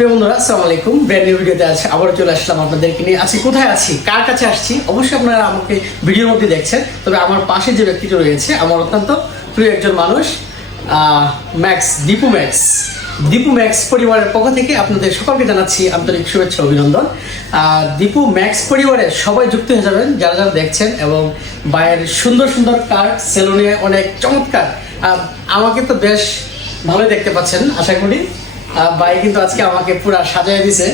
প্রিয় বন্ধুরা, আসসালামু আলাইকুম। ব্র্যান্ড নিউ ভিডিওতে আছে আবার চলে আসলাম আপনাদেরকে নিয়ে। আজকে কোথায় আছি, কার কাছে আসছি, অবশ্যই আপনারা আমাকে ভিডিওর মধ্যে দেখছেন। তবে আমার পাশে যে ব্যক্তিটি রয়েছে আমার অত্যন্ত প্রিয় একজন মানুষ, ম্যাক্স, দীপু ম্যাক্স পরিবারের পক্ষ থেকে আপনাদের সকলকে জানাচ্ছি আন্তরিক শুভেচ্ছা অভিনন্দন। দীপু ম্যাক্স পরিবারের সবাই যুক্ত হয়ে যাবেন যারা যারা দেখছেন, এবং বাইরের সুন্দর সুন্দর কার সেলুনে অনেক চমৎকার। আমাকে তো বেশ ভালোই দেখতে পাচ্ছেন আশা করি। ভাই কিন্তু আজকে আমাকে পুরো সাজায় দিছে,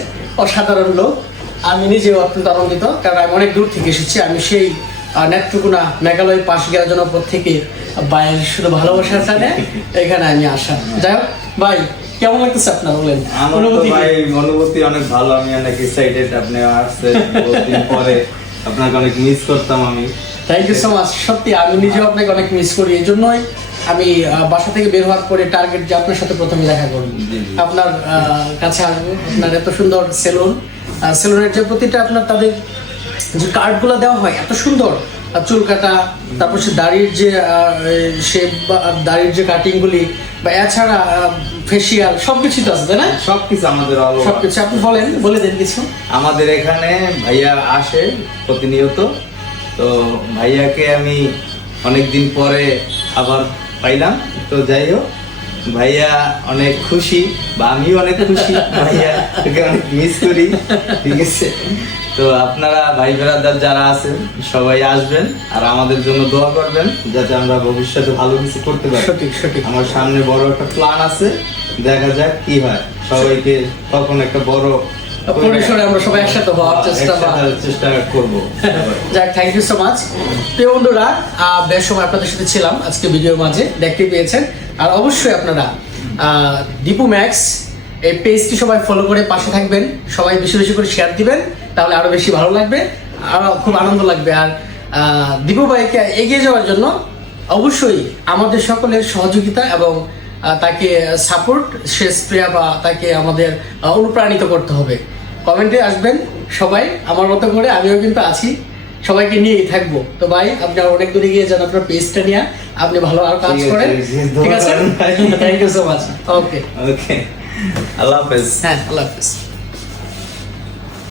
অসাধারণ লোক। আমি নিজেও অত্যন্ত আনন্দিত, কারণ আমি অনেক দূর থেকে এসেছি। আমি সেই নেত্রকোনা মেঘালয় পাশ গেরা জনপদ থেকে ভাইয়ের শুধু ভালোবাসার টানে এখানে আমি আসা। যাই হোক ভাই, কেমন লাগতেছে আপনার বলেন? অনুভূতি অনেক ভালো, আমি অনেক এক্সাইটেড। আপনি আসছেন বহুদিন পরে, আপনাকে অনেক মিস করতাম আমি। Thank you so much. সত্যি আমি নিজেও আপনাকে অনেক মিস করি। এই জন্যই আমি বাসা থেকে বের হওয়ার পরে টার্গেট যে আপনার সাথে প্রথমে দেখা করবো, আপনার কাছে আসবো। আপনার এত সুন্দর সেলুনের যে প্রতিটা আপনার তাদের যে কার্ডগুলো দেওয়া হয় এত সুন্দর, চুল কাটা, তারপর সে দাড়ির যে শেপ বা দাড়ির যে কাটিংগুলি, বা এছাড়া ফেসিয়াল সবকিছু তো আছে, তাই না? সবকিছু আমাদের সবকিছু আপনি বলে দেন কিছু। আমাদের এখানে ভাইয়া আসে প্রতিনিয়ত, তো ভাইয়াকে আমি অনেকদিন পরে আবার পাইলাম। তো যাই হোক, ভাইয়া অনেক খুশি, বা আমিও অনেক খুশি। ভাইয়াকে অনেক মিস করি, ঠিক আছে? তো আপনারা ভাই ব্রাদার যারা আছেন সবাই আসবেন, আর আমাদের জন্য দোয়া করবেন যাতে আমরা ভবিষ্যতে ভালো কিছু করতে পারি। সঠিক। আমার সামনে বড় একটা প্ল্যান আছে, দেখা যাক কি হয়। সবাইকে তখন একটা বড় পরিসরে আমরা সবাই একসাথে হওয়ার চেষ্টা করবো। যাক, থ্যাংক ইউ সো মাচ। প্রিয় বন্ধুরা, বেশ সময় আপনাদের সাথে ছিলাম আজকে ভিডিওর মাঝে, দেখতে পেয়েছেন। আর অবশ্যই আপনারা দীপু ম্যাক্স এই পেজটি সবাই ফলো করে পাশে থাকবেন, সবাই বেশি বেশি করে শেয়ার দিবেন, তাহলে আরো বেশি ভালো লাগবে, আরো খুব আনন্দ লাগবে। আর দীপু ভাইকে এগিয়ে যাওয়ার জন্য অবশ্যই আমাদের সকলের সহযোগিতা এবং তাকে সাপোর্ট, শেষ প্রিয়া বা তাকে আমাদের অনুপ্রাণিত করতে হবে। কমেন্টে আসবেন সবাই আমার মতো করে, আমিও কিন্তু আছি, সবাইকে নিয়েই থাকবো। তো ভাই, আপনি অনেক দূরে গিয়ে যান, আপনার পেজটা নিয়ে আপনি ভালো আর কাজ করেন, ঠিক আছে? Thank you so much. Okay, আল্লাহ হাফেজ। হ্যাঁ, আল্লাহ হাফেজ।